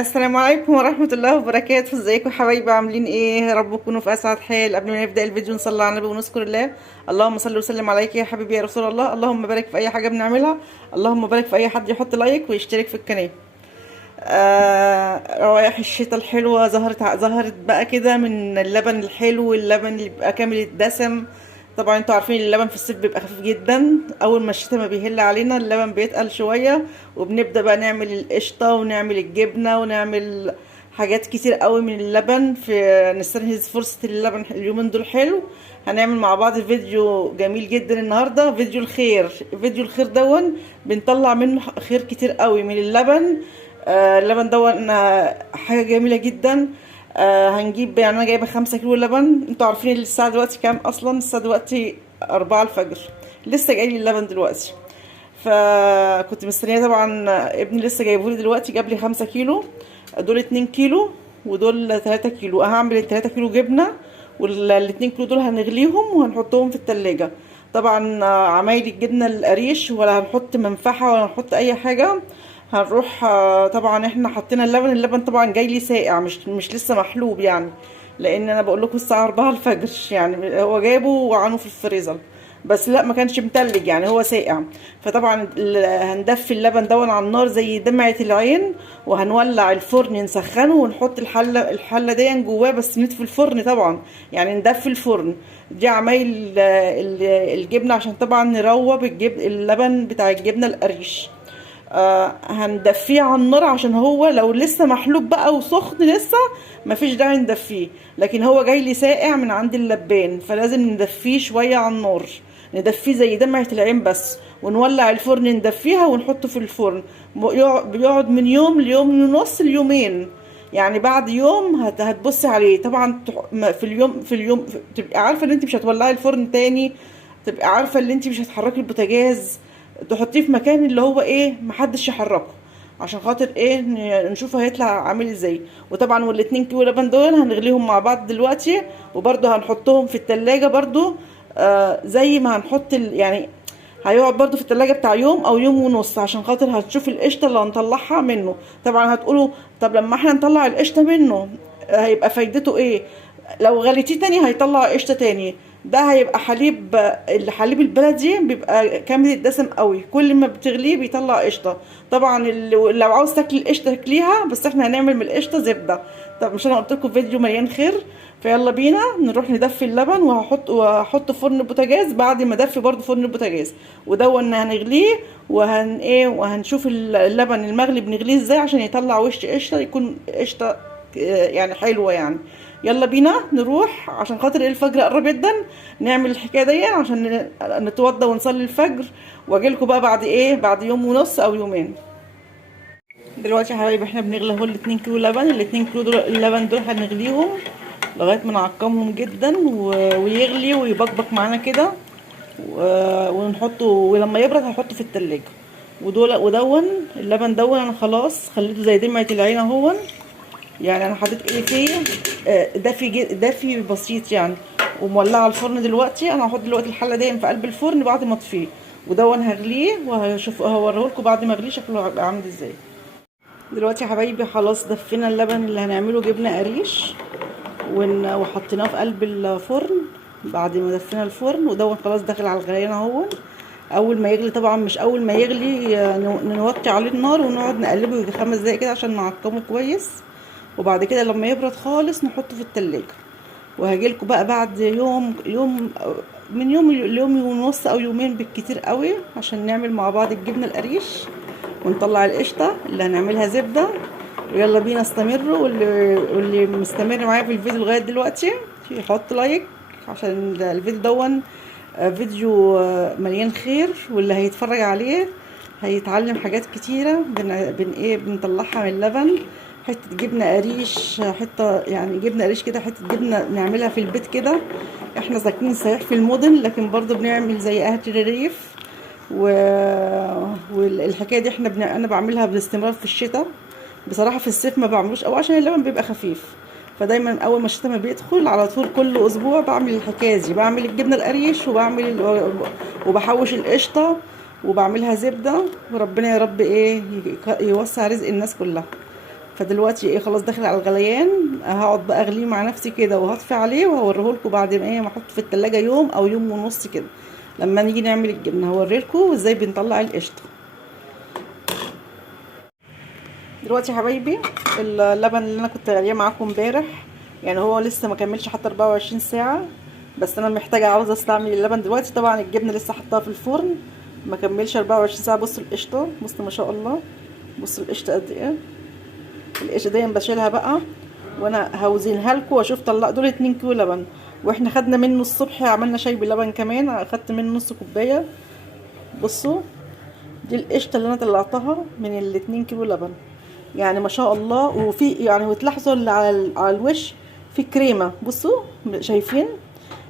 السلام عليكم ورحمة الله وبركاته. ازيكم يا حبايبي؟ عاملين ايه؟ يا رب تكونوا في اسعد حال. قبل ما نبدأ الفيديو نصلي على النبي ونذكر الله. اللهم صل وسلم عليك يا حبيبي يا رسول الله. اللهم بارك في اي حاجة بنعملها. اللهم بارك في اي حد يحط لايك ويشترك في القناة. روائح الشتاء الحلوة ظهرت بقى كده، من اللبن الحلو واللبن اللي بيبقى كامل الدسم. طبعا انتوا عارفين اللبن في الصيف بيبقى خفيف جدا، اول ما الشتاء ما بيهل علينا اللبن بيتقل شوية، وبنبدأ بقى نعمل القشطة ونعمل الجبنة ونعمل حاجات كتير قوي من اللبن. نستنهز فرصة اللبن اليومين دول حلو. هنعمل مع بعض فيديو جميل جدا النهاردة، فيديو الخير دون. بنطلع منه خير كتير قوي من اللبن. اللبن دون حاجة جميلة جدا. هنجيب، يعني انا جايبة 5 كيلو لبن. انتوا عارفين الساعة دلوقتي كام اصلا؟ الساعة دلوقتي 4 الفجر. لسه جايلي اللبن دلوقتي، فكنت مستنية طبعا. ابني لسه جايبهولي دلوقتي، جاب لي 5 كيلو. دول 2 كيلو ودول 3 كيلو. هعمل ال3 كيلو جبنة، وال2 كيلو دول هنغليهم وهنحطهم في التلاجة. طبعا عمايل الجبنة القريش، ولا هنحط منفعة ولا هنحط اي حاجة. هنروح طبعا احنا حطينا اللبن طبعا جاي لي ساقع، مش لسه محلوب يعني، لان انا بقول لكم الساعه 4 الفجر. يعني هو جابه وعنه في الفريزر، بس لا ما كانش متلج، يعني هو ساقع. فطبعا هندفي اللبن دون على النار زي دمعة العين، وهنولع الفرن نسخنه ونحط الحله دي جواه، بس نطفي الفرن طبعا، يعني ندفي الفرن. دي عمايل الجبنه، عشان طبعا نروب اللبن بتاع الجبنه القريش. هندفيه على النار، عشان هو لو لسه محلوب بقى وسخن لسه مفيش داعي ندفيه، لكن هو جاي لي ساقع من عند اللبان، فلازم ندفيه شويه على النار. ندفيه زي دمعة العين بس، ونولع الفرن ندفيها ونحطه في الفرن. بيقعد من يوم ليوم ونص ليومين. يعني بعد يوم هتبصي عليه طبعا. في اليوم تبقى عارفه ان انت مش هتولعي الفرن تاني، تبقى عارفه ان انت مش هتحركي البوتاجاز، تحطيه في مكان اللي هو ايه محدش يحركه، عشان خاطر ايه نشوف هيطلع عامل ازاي. وطبعا وال2 كيلو لبن دول هنغليهم مع بعض دلوقتي، وبرده هنحطهم في التلاجة برده. زي ما هنحط يعني هيقعد برضو في التلاجة بتاع يوم او يوم ونص، عشان خاطر هتشوف القشطة اللي هنطلعها منه. طبعا هتقولوا طب لما احنا نطلع القشطة منه هيبقى فايدته ايه؟ لو غليتيه تاني هيطلع قشطة تاني. ده هيبقى الحليب البلدي بيبقى كامل الدسم قوي، كل ما بتغليه بيطلع قشطة. طبعا لو عاوز تاكلي القشطة تاكليها، بس احنا هنعمل من القشطة زبدة. طب مش انا قلت لكم فيديو مليان خير؟ فيلا بينا نروح ندفي اللبن، وهحط فرن بوتاجاز بعد ما ادفي برضو فرن البوتاجاز، ودون هنغليه. وهنشوف اللبن المغلي بنغليه ازاي عشان يطلع وش قشطة، يكون قشطة يعني حلوة يعني. يلا بينا نروح، عشان خاطر الفجر قرب جدا. نعمل الحكايه دي عشان نتوضى ونصلي الفجر، واجيلكوا بقى بعد ايه، بعد يوم ونص او يومين. دلوقتي يا حبايبي احنا بنغلي اهو ال2 كيلو لبن. ال2 كيلو دول اللبن دول هنغليهم لغايه ما نعقمهم جدا ويغلي ويبقبق معانا كده. ونحطه، ولما يبرد هحطه في التلاجة. ودون اللبن دون انا خلاص خليته زي دمعة العين اهون. يعني انا حطيت ايه فيه دافي بسيط يعني، ومولعه الفرن دلوقتي. انا هحط دلوقتي الحله دي في قلب الفرن بعد ما اطفيه، ودون هغليه وهشوف هوريهولكم بعد ما اغليه شكله هيبقى عامل ازاي. دلوقتي يا حبايبي خلاص دفينا اللبن اللي هنعمله جبنه قريش، وحطيناه في قلب الفرن بعد ما دفينا الفرن، ودون خلاص داخل على الغليان اهو. اول ما يغلي طبعا، مش اول ما يغلي نوطي عليه النار ونقعد نقلبه يجي 5 دقايق كده عشان نعقمه كويس. وبعد كده لما يبرد خالص نحطه في التلاجة. وهجيلكوا بقى بعد يوم من يوم ليوم ونص او يومين بالكتير قوي، عشان نعمل مع بعض الجبنه القريش ونطلع القشطه اللي هنعملها زبده. ويلا بينا استمروا، واللي مستمر معايا في الفيديو لغايه دلوقتي يحط لايك، عشان الفيديو دون فيديو مليان خير، واللي هيتفرج عليه هيتعلم حاجات كتيره. بنطلعها من اللبن. حته جبنه قريش، حته يعني جبنه قريش كده، حته جبنه نعملها في البيت كده. احنا ساكنين صحيح في المدن، لكن برضو بنعمل زي اهل الريف. و... والحكايه دي انا بعملها باستمرار في الشتاء. بصراحه في الصيف ما بعملوش، او عشان اللبن بيبقى خفيف. فدايما اول ما الشتاء ما بيدخل على طول كل اسبوع بعمل الحكايه دي، بعمل الجبنه القريش وبحوش القشطه وبعملها زبده. وربنا يا رب ايه يوسع رزق الناس كلها. فدلوقتي ايه خلاص داخل على الغليان، هقعد بقى اغليه مع نفسي كده وهطفي عليه وهوريهولكم بعد ما ايه ما احطه في التلاجة يوم او يوم ونص كده. لما نيجي نعمل الجبنه هوريلكم ازاي بنطلع القشطه. دلوقتي يا حبايبي اللبن اللي انا كنت غاليه معاكم امبارح، يعني هو لسه ما كملش حتى 24 ساعه، بس انا محتاجه عاوزه استعمل اللبن دلوقتي. طبعا الجبنه لسه حطاها في الفرن ما كملش 24 ساعه. بصوا القشطه، بصوا ما شاء الله، بصوا القشطه قد ايه. القشطه دي بشيلها بقى وانا هوزنها لكم واشوف طلع دول 2 كيلو لبن، واحنا خدنا منه الصبح عملنا شاي بلبن كمان، اخدت منه نص كوبايه. بصوا دي القشطه اللي انا طلعتها من ال 2 كيلو لبن، يعني ما شاء الله. وفي يعني وتلاحظوا اللي على الوش في كريمه، بصوا شايفين.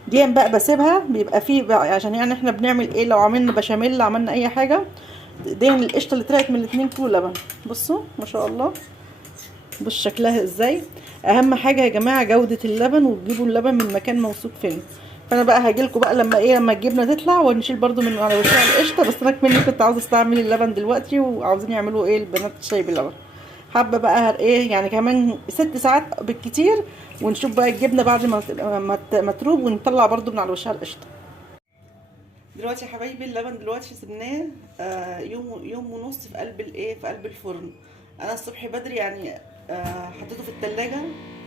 دي بقى بسيبها بيبقى فيه بقى عشان يعني احنا بنعمل ايه لو عملنا بشاميل عملنا اي حاجه. دي القشطه اللي طلعت من 2 كيلو لبن، بصوا ما شاء الله. بص شكلها ازاي. اهم حاجه يا جماعه جوده اللبن، وتجيبوا اللبن من مكان موثوق فيه. فانا بقى هاجيلكوا بقى لما ايه لما الجبنه تطلع ونشيل برده من على وشها القشطه. بس انا كمان كنت عاوزه استعمل اللبن دلوقتي، وعاوزين يعملوا ايه البنات شاي باللبن. حابه بقى ايه يعني كمان 6 ساعات بالكتير، ونشوف بقى الجبنه بعد ما تروب، ونطلع برده من على وشها القشطه. دلوقتي يا حبايبي اللبن دلوقتي سبناه يوم ونص في قلب الايه في قلب الفرن. انا الصبح بدري يعني حطيته في التلاجة،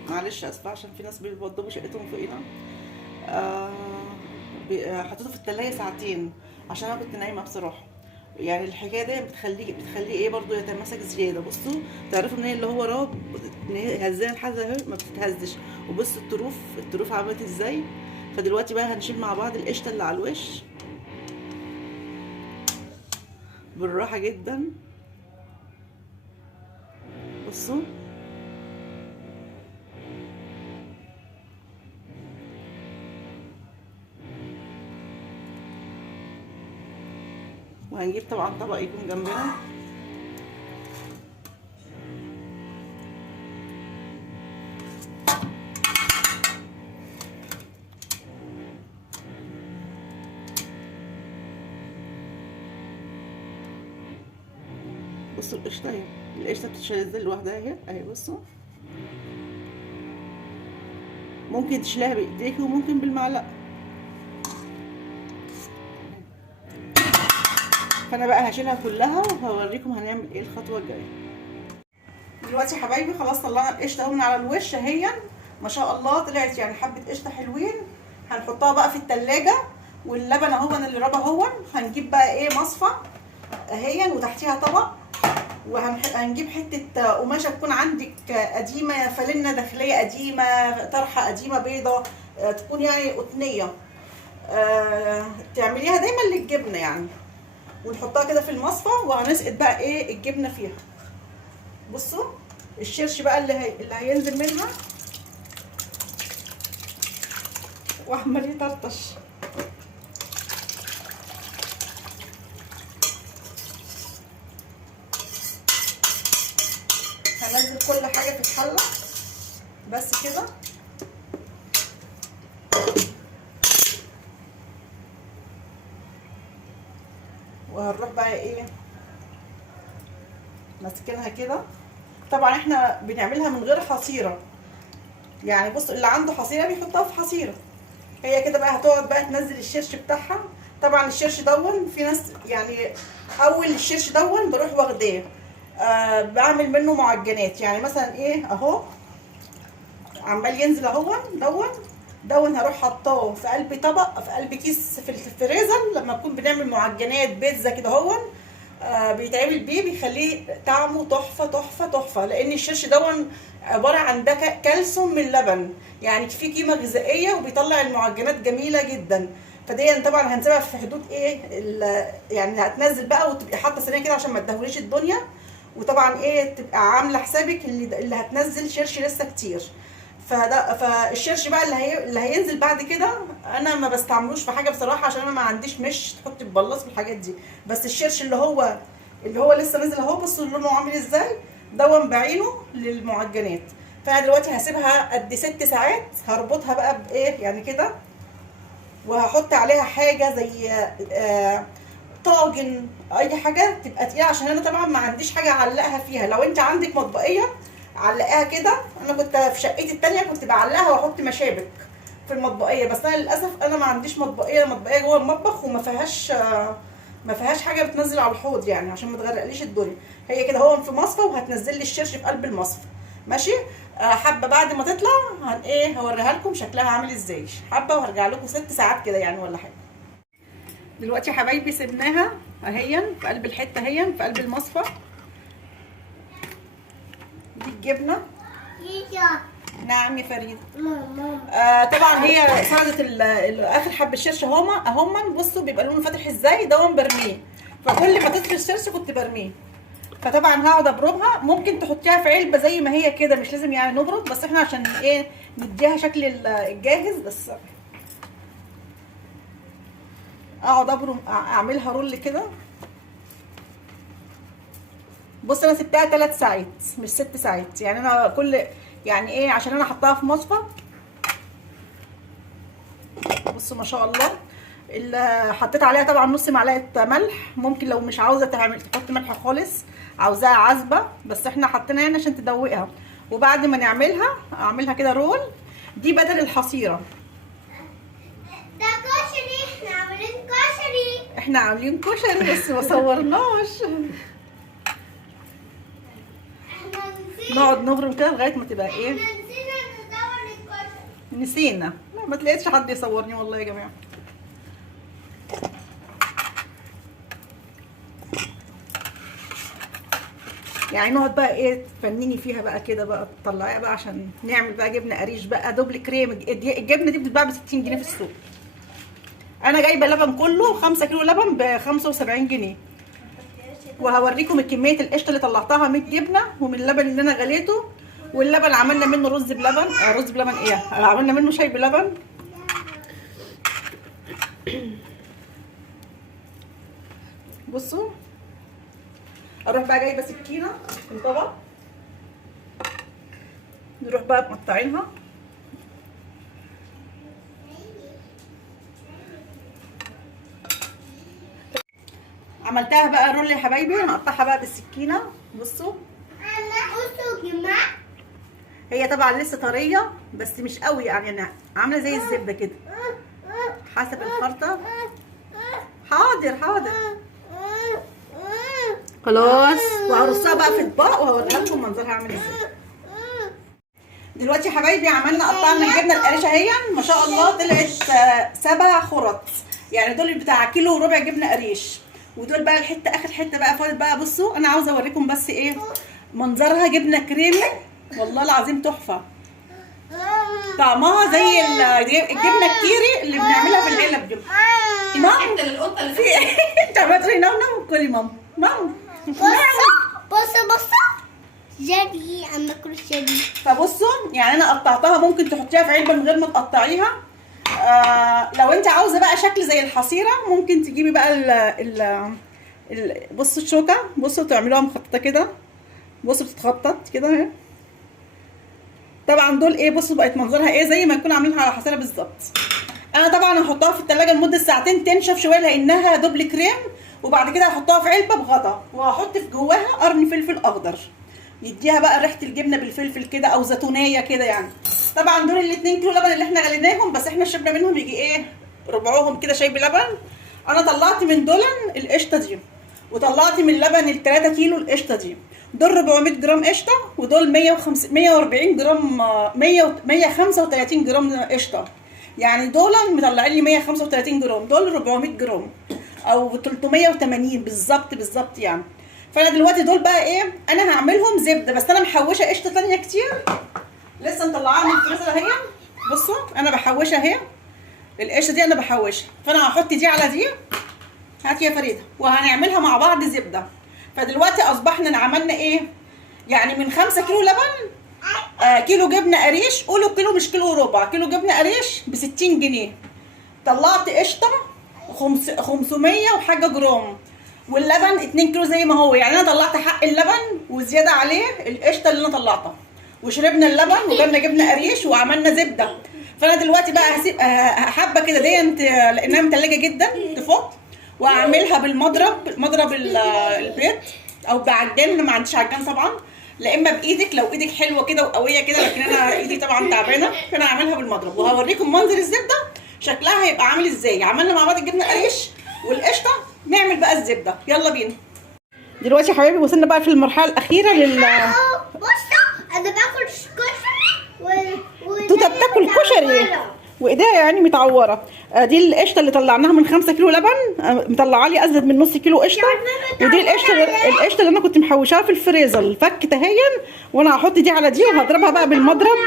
معلش اسفه عشان في ناس بيوضبوا شقتهم فوقينا. حطيته في التلاجة ساعتين عشان انا كنت نايمه بصراحه. يعني الحكايه دي بتخليه ايه برضو يتماسك زياده. بصوا تعرفوا ان هي اللي هو راب، ان هي هزاها لحد اهي ما بتتهزش. وبصوا الطروف عملت ازاي. فدلوقتي بقى هنشيل مع بعض القشطه اللي على الوش بالراحه جدا. بصوا وهنجيب طبعا طبق يكون جنبنا. بصوا القشطه اهي، القشطه بتتشال ازاي لوحدها اهي بصوا. ممكن تشيلها بايديك وممكن بالمعلقه. فانا بقى هشيلها كلها وهوريكم هنعمل ايه الخطوه الجايه. دلوقتي يا حبايبي خلاص طلعنا القشطه اهو من على الوش اهي، ما شاء الله طلعت يعني حبه قشطه حلوين. هنحطها بقى في التلاجة، واللبن اهو اللي ربى اهو. هنجيب بقى ايه مصفى اهي وتحتيها طبق، وهنجيب حته قماشه تكون عندك قديمه، فلنه داخليه قديمه، طرحه قديمه بيضه، تكون يعني قطنيه، تعمليها دايما للجبنه يعني. ونحطها كده في المصفى وهنسقط بقى ايه الجبنه فيها. بصوا الشرش بقى اللي هينزل منها وعمال يطرطش. هنزل كل حاجه في الحله بس كده. وهنروح بقى ايه ماسكينها كده. طبعا احنا بنعملها من غير حصيره، يعني بص اللي عنده حصيره بيحطها في حصيره. هي كده بقى هتقعد بقى تنزل الشرش بتاعها. طبعا الشرش دون في ناس يعني اول الشرش دون بروح واخداه بعمل منه معجنات. يعني مثلا ايه اهو عمال ينزل اهو دون هروح حطاه في قلب طبق في قلب كيس في الفريزر. لما نكون بنعمل معجنات بيتزا كده هو بيتعمل بيه بيخليه طعمه تحفه تحفه تحفه، لان الشرش دون عباره عن ده كالسيوم من اللبن، يعني فيه قيمه غذائيه وبيطلع المعجنات جميله جدا. فدي طبعا هنسيبها في حدود ايه يعني هتنزل بقى وتبقي حاطه صينيه كده عشان ما تدهوليش الدنيا. وطبعا ايه تبقى عامله حسابك اللي هتنزل شرش لسه كتير. فالشرش بقى اللي هينزل بعد كده انا ما بستعملوش في حاجه بصراحه، عشان انا ما عنديش مش تحط ببلاص بالحاجات دي. بس الشرش اللي هو لسه نازل اهو، بصوا لونه عامل ازاي دون بعينه للمعجنات. فانا دلوقتي هسيبها قد 6 ساعات. هربطها بقى بايه يعني كده، وهحط عليها حاجه زي طاجن اي حاجه تبقى تقيله، عشان انا طبعا ما عنديش حاجه اعلقها فيها. لو انت عندك مطبقيه علقاها كده. انا كنت في شقتي التانية كنت بعلقها واحط مشابك في المطبقيه، بس انا للاسف انا ما عنديش مطبقيه جوه المطبخ، وما فيهاش حاجه بتنزل على الحوض يعني عشان ما تغرقليش الدنيا. هي كده هو في مصفى وهتنزل لي الشرش في قلب المصفى. ماشي. حبه بعد ما تطلع هوريها لكم شكلها عامل ازاي. حبه وهرجع لكم 6 ساعات كده يعني ولا حاجه. دلوقتي يا حبايبي سيبناها اهي في قلب الحته اهي في قلب المصفى. دي الجبنه. نعم يا فريده. طبعا هي سلطه اخر حب الشرش اهما بصوا بيبقى لونه فاتح ازاي، ده برميه. فكل ما تطفي الشرش كنت برميه. فطبعا هقعد ابرمها. ممكن تحطيها في علبه زي ما هي كده، مش لازم يعني نبرد، بس احنا عشان نديها شكل الجاهز بس. اقعد ابرم اعملها رول كده. بص انا سبتها 3 ساعات مش 6 ساعات يعني. انا كل يعني عشان انا حطاها في مصفى. بصوا ما شاء الله. اللي حطيت عليها طبعا نص معلقه ملح. ممكن لو مش عاوزه تحط ملح خالص، عاوزاها عذبه، بس احنا حطينا يعني عشان تدوقها. وبعد ما اعملها كده رول. دي بدل الحصيره. ده كشري. احنا عاملين كشري بس ما صورناش. نقعد نبرم كده لغايه ما تبقى احنا نسينا ندور الكشري. نسينا. لا ما تلاقيش حد يصورني والله يا جماعه. يعني نقعد بقى تفنني فيها بقى كده بقى، تطلعيها بقى عشان نعمل بقى جبنه قريش بقى دوبل كريم. الجبنه دي بتتباع ب 60 جنيه في السوق. انا جايبه لبن كله 5 كيلو لبن ب 75 جنيه. وهوريكم كميه القشطه اللي طلعتها من الجبنه ومن اللبن اللي انا غليته. واللبن عملنا منه رز بلبن. عملنا منه شاي بلبن. بصوا اروح بقى جايبه سكينه في الطبق. نروح بقى مقطعينها. عملتها بقى رول يا حبايبي. هنقطعها بقى بالسكينه. بصوا بصوا يا جماعه. هي طبعا لسه طريه بس مش قوي يعني، انا عامله زي الزبده كده حسب الخرطه. حاضر خلاص. وهرصها بقى في اطباق وهوريها لكم منظرها عامل ازاي. دلوقتي يا حبايبي قطعنا الجبنه القريشه اهي. ما شاء الله طلعت 7 خرط يعني. دول بتاع كيلو وربع جبنه قريش. ودول بقى اخر حته بقى فاضل بقى. بصوا انا عاوزه اوريكم بس منظرها. جبنه كريمي والله العظيم تحفه. طعمها زي الجبنه الكيري اللي بنعملها في العلب دي. انت القطه اللي في انت بتري نام كلي ماما. بصوا جدي اما اكل جدي. فبصوا يعني انا قطعتها. ممكن تحطيها في علبه من غير ما تقطعيها. لو انت عاوزه بقى شكل زي الحصيره ممكن تجيبي بقى بصوا الشوكه. بصوا تعملوها مخططه كده. بصوا بتتخطط كده اهي. طبعا دول بصوا بقت منظرها زي ما يكون عاملينها على حصيره بالظبط. انا طبعا هحطها في التلاجة لمده ساعتين تنشف شويه لانها دوبل كريم. وبعد كده هحطها في علبه بغطا وهحط في جواها قرن فلفل اخضر يديها بقى ريحه الجبنه بالفلفل كده او زيتونيه كده يعني. طبعا دول ال2 كيلو لبن اللي احنا غليناهم بس احنا شربنا منهم يجي ربعهم كده شاي بلبن. انا طلعت من دول القشطه دي وطلعت من اللبن ال3 كيلو القشطه دي. دول 400 جرام قشطه ودول 140 جرام 135 جرام قشطه. يعني دول مطلعين لي 135 جرام. دول 400 جرام او 380 بالظبط يعني. فانا دلوقتي دول بقى انا هعملهم زبده. بس انا محوشه قشطه ثانيه كتير لسه مطلعاها من الفريزر اهي. بصوا انا بحوشها اهي. القشطه دي انا بحوشها. فانا هحط دي على دي. هاتي يا فريده. وهنعملها مع بعض زبده. فدلوقتي اصبحنا عملنا يعني من 5 كيلو لبن كيلو جبنه قريش. قولوا كيلو مش كيلو وربع. كيلو جبنه قريش ب 60 جنيه. طلعت قشطه 500 وحاجه جرام. واللبن 2 كيلو زي ما هو. يعني انا طلعت حق اللبن وزياده عليه القشطه اللي انا طلعتها. وشربنا اللبن وجبنا جبنه قريش وعملنا زبده. فانا دلوقتي بقى هسيب حبه كده لانها متلجه جدا تفك. واعملها مضرب البيض او بعجان. انا ما عنديش عجان طبعا. لا اما بايدك لو ايدك حلوه كده وقويه كده، لكن انا ايدي طبعا تعبانه، فانا هعملها بالمضرب وهوريكم منظر الزبده شكلها هيبقى عامل ازاي. عملنا مع بعض الجبنه القريش والقشطه، نعمل بقى الزبده. يلا بينا. دلوقتي يا حبايبي وصلنا بقى في المرحله الاخيره بصوا انا باكل كشري توته بتاكل كشري وايديها يعني متعوره. دي القشطه اللي طلعناها من 5 كيلو لبن، مطلعه لي ازيد من نص كيلو قشطه. ودي القشطه اللي انا كنت محوشاها في الفريزر، فكت اهين، وانا هحط دي على دي وهضربها بقى بالمضرب،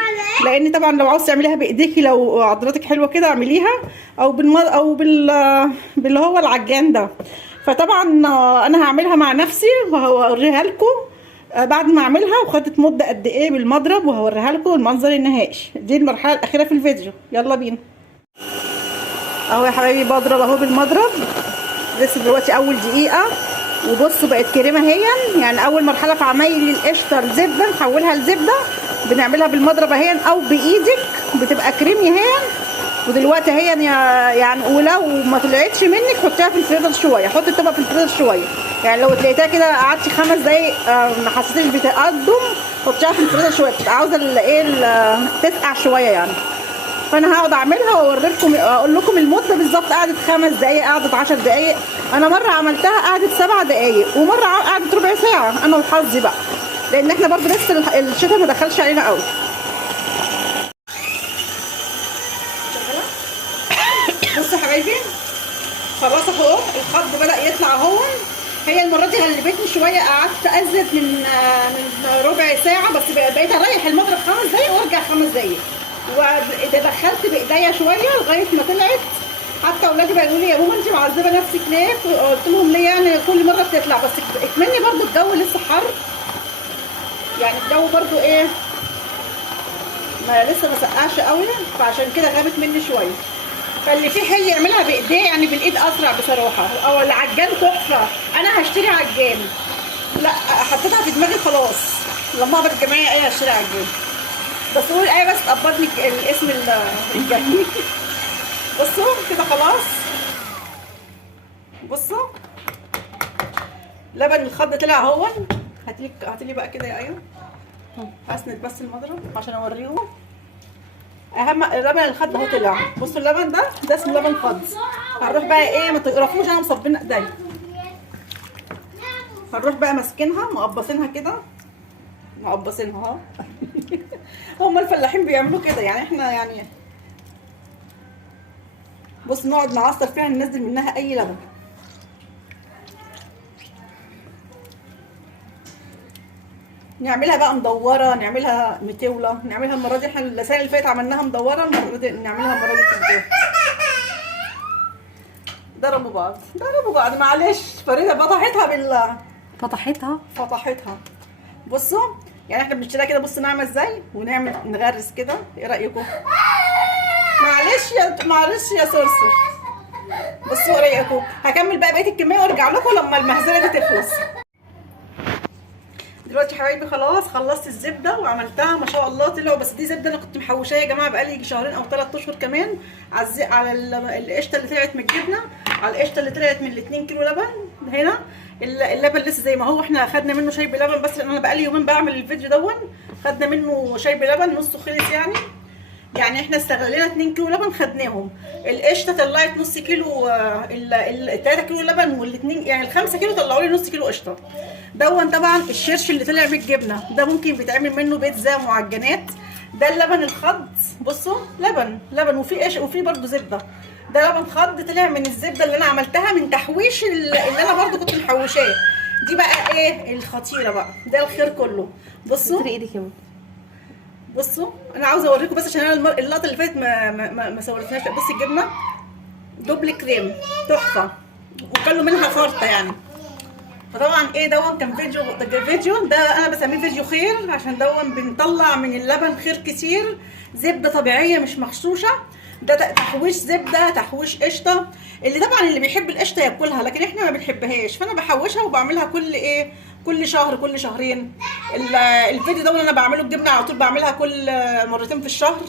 لان طبعا لو عاوز تعمليها بايديكي لو عضلاتك حلوه كده اعمليها، او باللي هو العجان ده. فطبعا انا هعملها مع نفسي وهوريها لكم بعد ما اعملها وخدت مده قد ايه بالمضرب، وهوريها لكم المنظر النهائي. دي المرحله الاخيره في الفيديو. يلا بينا. اهو يا حبايبي بضرب اهو بالمضرب، لسه دلوقتي اول دقيقه، وبصوا بقت كريمه اهي. يعني اول مرحله في عمايل القشطه الزبده نحولها لزبده بنعملها بالمضرب اهي او بايدك بتبقى كريمي اهي. ودلوقتي اهي يعني ولو ما طلعتش منك حطيها في الفريزر شويه، حطي الطبق في الفريزر شويه. يعني لو لقيتها كده قعدتي 5 دقايق ما حسيتيش بتقدم، حطيها في الفريزر شويه، بتبقى عاوزه تسقع شويه يعني. فانا هقعد اعملها واوريكم اقول لكم المده بالظبط. قعدت 5 دقايق، قعدت 10 دقايق، انا مره عملتها قعدت 7 دقايق، ومره قعدت ربع ساعه، انا وحظي بقى، لان احنا برضه لسه الشتاء ما دخلش علينا قوي. بصوا يا حبايبي خلاص اهو الخض بدأ يطلع اهو. هي المره دي غلبتني شويه، قعدت ازيد من ربع ساعه، بس بقيت اريح المضرب 5 دقايق وارجع 5 دقايق، ودخلت بايديا شويه لغايه ما طلعت. حتى اولادي بقى يقولوا لي يا ماما انت معذبه نفسك ليه؟ قلت لهم ليه يعني كل مره بتطلع، بس اكمني برضو الجو لسه حر، يعني الجو برضو ايه لسه ما سقعش قوي، فعشان كده غابت مني شويه. فاللي فيه حل يعملها بايديه، يعني بالايد اسرع بصراحه. او العجان تحفه، انا هشتري عجان، لا حطيتها في دماغي خلاص لما اقبض الجمعيه ايه هشتري عجان، بس قول ايه بس تقبضني الاسم الجميل. بصوا كده خلاص، بصوا لبن الخض طلع اهو. هاتيلي بقى كده يا ايوه، هسند بس المضرب عشان اوريهم. اهم لبن الخض اهو طلع. بصوا اللبن ده اسمه لبن خض. هنروح بقى ايه، ما تقرفوش انا مصبين ايديا، هنروح بقى ماسكينها مقبصينها كده، مقبصينها اهو. هم الفلاحين بيعملوا كده، يعني احنا يعني بص نقعد نعصر فيها ننزل منها اي لبن. نعملها بقى مدوره، نعملها متوله، نعملها المره دي. احنا السنه اللي فاتت عملناها مدوره، المره دي نعملها المره دي تنتهي. ضربوا بعض معلش. فريده فطحتها. بصوا يعني احنا بنشتريها كده، بصوا نعمل ازاي ونعمل نغرس كده. ايه رايكم؟ معلش يا صرصر. بصوا ايه رايكم؟ هكمل بقى بقيه الكميه وارجع لكم لما المهزله دي تخلص. دلوقتي يا حبايبي خلاص خلصت الزبده وعملتها ما شاء الله طلعوا. بس دي زبده انا كنت محوشاها يا جماعه بقالي يجي 2 أو 3 اشهر كمان، على القشطه اللي طلعت من الجبنه، على القشطه اللي طلعت من 2 كيلو لبن. هنا اللبن لسه زي ما هو، احنا خدنا منه شاي بلبن بس، لان انا بقالي يومين بعمل الفيديو دون. خدنا منه شاي بلبن نصه خلص يعني احنا استغلينا 2 كيلو لبن خدناهم. القشطه طلعت نص كيلو، ال 3 كيلو لبن والاثنين يعني ال 5 كيلو طلعوا لي نص كيلو قشطه. دون طبعا الشرش اللي طلع من الجبنه ده ممكن بيتعمل منه بيتزا معجنات. ده اللبن الخض، بصوا لبن وفي برده زبده. ده لبن خض طلع من الزبده اللي انا عملتها من تحويش اللي انا برده كنت محوشاه. دي بقى ايه الخطيره بقى، ده الخير كله. بصوا ايدك يا ماما. بصوا انا عاوزه اوريكم بس عشان انا اللقطه اللي فاتت ما صورتهاش. بصي الجبنه دوبل كريم تحفه، وكلوا منها فرطه يعني. فطبعا ايه دون كان فيديو ده انا بسميه فيديو خير، عشان دون بنطلع من اللبن خير كتير. زبده طبيعيه مش مغشوشه، ده تحويش زبده، تحويش قشطه. اللي بيحب القشطه ياكلها، لكن احنا ما بنحبهاش، فانا بحوشها وبعملها كل شهر كل شهرين. الفيديو ده انا بعمله الجبنه على طول، بعملها كل مرتين في الشهر.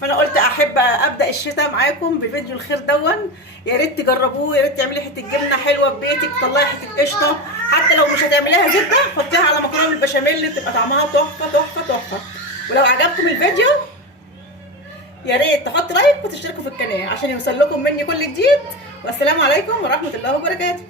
فانا قلت احب ابدا الشتاء معاكم بفيديو الخير دون. يا ريت تجربوه، يا ريت تعملي حته جبنه حلوه في بيتك، تطلعي حته قشطه، حتى لو مش هتعمليها زبده حطيها على مكرونه بالبشاميل بتبقى طعمها تحفه تحفه تحفه. ولو عجبكم الفيديو يا ريت تحطوا لايك وتشتركوا في القناه عشان يوصل لكم مني كل جديد. والسلام عليكم ورحمه الله وبركاته.